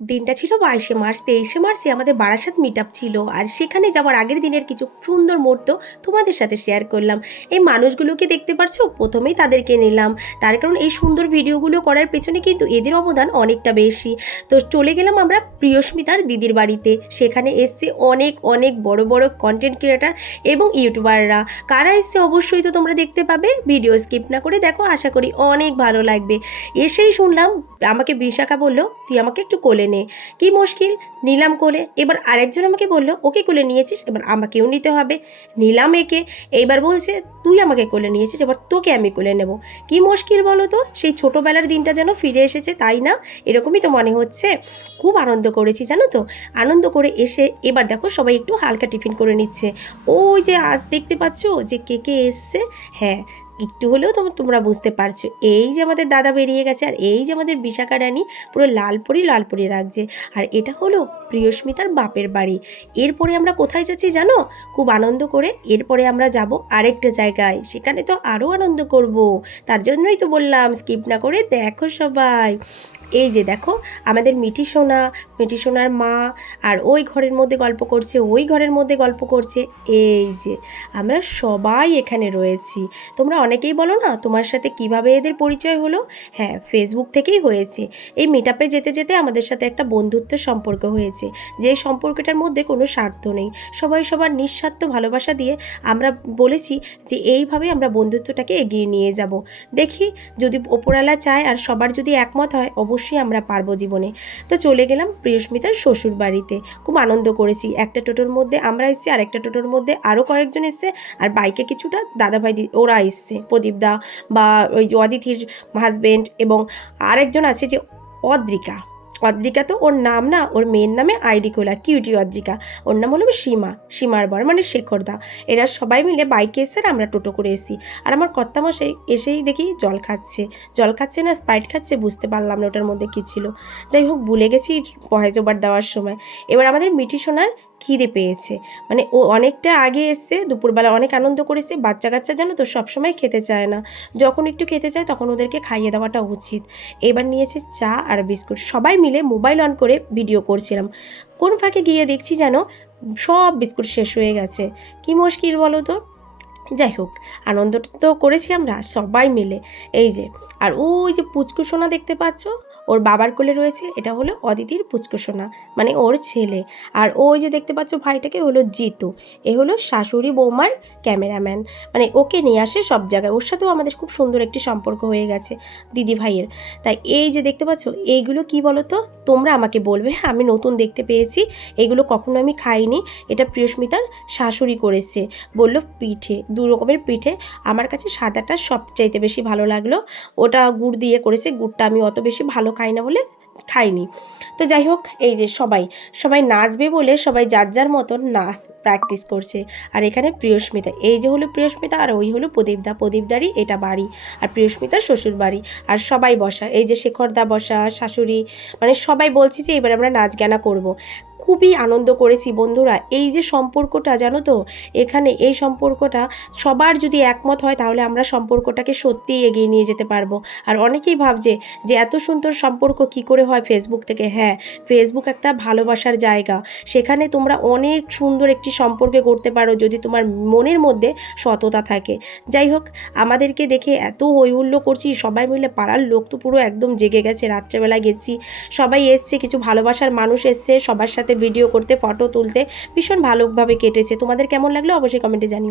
দিনটা ছিল বাইশে মার্চ, তেইশে মার্চে আমাদের বারাসাত মিট ছিল আর সেখানে যাওয়ার আগের দিনের কিছু সুন্দর মুহূর্ত তোমাদের সাথে শেয়ার করলাম। এই মানুষগুলোকে দেখতে পারছ? প্রথমেই তাদেরকে নিলাম। তার কারণ এই সুন্দর ভিডিওগুলো করার পেছনে কিন্তু এদের অবদান অনেকটা বেশি। তো চলে গেলাম আমরা প্রিয়স্মিতার দিদির বাড়িতে। সেখানে এসছে অনেক অনেক বড় বড় কন্টেন্ট ক্রিয়েটার এবং ইউটিউবাররা। কারা এসছে অবশ্যই তো তোমরা দেখতে পাবে। ভিডিও স্কিপ না করে দেখো, আশা করি অনেক ভালো লাগবে। এসেই শুনলাম, আমাকে বিশাখা বলল, তুই আমাকে একটু কোলে নে কি মুশকিল? নিলাম কোলে। এবার আরেকজন আমাকে বলল, ওকে কোলে নিয়েছিস? এবার আমাকেও নিতে হবে। নিলাম একে। এইবার বলছে, তুই আমাকে কোলে নিয়েছিস, এবার তোকে আমি কোলে নেব। কি মুশকিল বলো তো? সেই ছোটোবেলার দিনটা যেন ফিরে এসেছে, তাই না? এরকমই তো মনে হচ্ছে। খুব আনন্দ করেছি, জানো তো? আনন্দ করে এসে এবার দেখো সবাই একটু হালকা টিফিন করে নিচ্ছে। ওই যে আজ দেখতে পাচ্ছ যে কে কে এসছে? হ্যাঁ একটু হলেও তোমার তোমরা বুঝতে পারছ। এই যে আমাদের দাদা বেরিয়ে গেছে আর এই যে আমাদের বিশাখা রানী পুরো লাল পরি লাল পরি রাখছে। আর এটা হলো প্রিয়স্মিতার বাপের বাড়ি। এরপরে আমরা কোথায় যাচ্ছি জানো? খুব আনন্দ করে। এরপরে আমরা যাব আরেকটা জায়গায়। সেখানে তো আরও আনন্দ করব। তার জন্যই তো বললাম স্কিপ না করে দেখো সবাই। এই যে দেখো, আমাদের মিঠি সোনা, মিঠি সোনার মা, আর ওই ঘরের মধ্যে গল্প করছে, ওই ঘরের মধ্যে গল্প করছে, এই যে আমরা সবাই এখানে রয়েছি। তোমরা অনেকেই বলো না, তোমার সাথে কীভাবে এদের পরিচয় হলো? হ্যাঁ ফেসবুক থেকেই হয়েছে। এই মিট যেতে যেতে আমাদের সাথে একটা বন্ধুত্বের সম্পর্ক হয়েছে। যে সম্পর্কটার মধ্যে কোনো স্বার্থ নেই। সবাই সবার নিঃস্বার্থ ভালোবাসা দিয়ে আমরা বলেছি যে এইভাবে আমরা বন্ধুত্বটাকে এগিয়ে নিয়ে যাব। দেখি যদি ওপরালা চায় আর সবার যদি একমত হয়, অবশ্যই আমরা পারব জীবনে। তো চলে গেলাম প্রিয়স্মিতার শ্বশুর বাড়িতে খুব আনন্দ করেছি। একটা টোটোর মধ্যে আমরা এসেছি আর একটা টোটোর মধ্যে আরও কয়েকজন এসছে, আর বাইকে কিছুটা দাদাভাই ওরা এসছে প্রদীপদা বা ওই যে অদিতির হাজব্যান্ড এবং আরেকজন আছে যে অদ্রিকা। অদ্রিকা তো ওর নাম না, ওর মেয়ের নামে আইডি খোলা কিউটি অদ্রিকা। ওর নাম হলো সীমা, সীমার বর মানে শেখরদা এরা সবাই মিলে বাইকে এসে আমরা টোটো করে এসি আর আমার কর্তামশাই এসেই দেখি জল খাচ্ছে। জল খাচ্ছে না স্প্রাইট খাচ্ছে, বুঝতে পারলাম না ওটার মধ্যে কী ছিল। যাই হোক, ভুলে গেছি ওভার দেওয়ার সময়। এবার আমাদের মিঠি সোনার খিদে পেয়েছে। মানে ও অনেকটা আগে এসছে দুপুরবেলা অনেক আনন্দ করেছে বাচ্চা কাচ্চা যেন তো সবসময় খেতে চায় না। যখন একটু খেতে চায় তখন ওদেরকে খাইয়ে দেওয়াটা উচিত। এবার নিয়েছে চা আর বিস্কুট। সবাই মিলে মোবাইল অন করে ভিডিও করছিলাম। কোন ফাঁকে গিয়ে দেখছি যেন সব বিস্কুট শেষ হয়ে গেছে। কি মুশকিল বলো তো? যাই হোক আনন্দ তো করেছি আমরা, সবাই মিলে। এই যে, আর ওই যে পুচকুসোনা দেখতে পাচ্ছ? ওর বাবার কোলে রয়েছে, এটা হলো অদিতির পুচকুসোনা মানে ওর ছেলে। আর ওই যে দেখতে পাচ্ছ ভাইটাকে হলো জিতু, এ হলো শাশুড়ি বৌমার ক্যামেরাম্যান। মানে ওকে নিয়ে আসে সব জায়গায়, ওর সাথেও আমাদের খুব সুন্দর একটি সম্পর্ক হয়ে গেছে দিদি ভাইয়ের। তাই এই যে দেখতে পাচ্ছ, এইগুলো কি বলো তো তোমরা আমাকে বলবে হ্যাঁ আমি নতুন দেখতে পেয়েছি, এগুলো কখনো আমি খাইনি। এটা প্রিয়স্মিতার শাশুড়ি করেছে, বলল পিঠে। দু রকমের পিঠে। আমার কাছে সাদাটা সবচাইতে বেশি ভালো লাগল। ওটা গুড় দিয়ে করেছে, গুড়টা আমি অত বেশি ভালো খাই না বলে খাইনি। তো যাই হোক, এই যে সবাই সবাই নাচবে বলে সবাই যার যার মতন নাচ প্র্যাকটিস করছে। আর এখানে প্রিয়স্মিতা, এই যে হলো প্রিয়স্মিতা আর ওই হলো প্রদীপদা। প্রদীপদারই এটা বাড়ি আর প্রিয়স্মিতার শ্বশুর বাড়ি। আর সবাই বসা, এই যে শেখরদা বসা, শাশুড়ি মানে সবাই বলছি যে এবার আমরা নাচ গানা করব। খুবই আনন্দ করেছি বন্ধুরা। এই যে সম্পর্কটা, জানো তো, এখানে এই সম্পর্কটা সবার যদি একমত হয়, তাহলে আমরা সম্পর্কটাকে সত্যিই এগিয়ে নিয়ে যেতে পারব। আর অনেকেই ভাবছে যে, এত সুন্দর সম্পর্ক কি করে হয় ফেসবুক থেকে? হ্যাঁ ফেসবুক একটা ভালোবাসার জায়গা। সেখানে তোমরা অনেক সুন্দর একটি সম্পর্কে করতে পারো যদি তোমার মনের মধ্যে সততা থাকে। যাই হোক, আমাদেরকে দেখে এত হই হুল্লো করছি, সবাই মিলে পাড়ার লোক তো পুরো একদম জেগে গেছে রাত্রেবেলা গেছি। সবাই এসছে, কিছু ভালোবাসার মানুষ এসছে, সবার সাথে ভিডিও করতে ফটো তুলতে ভীষণ ভালোভাবে কেটেছে। তোমাদের কেমন লাগল অবশ্যই কমেন্টে জানিও।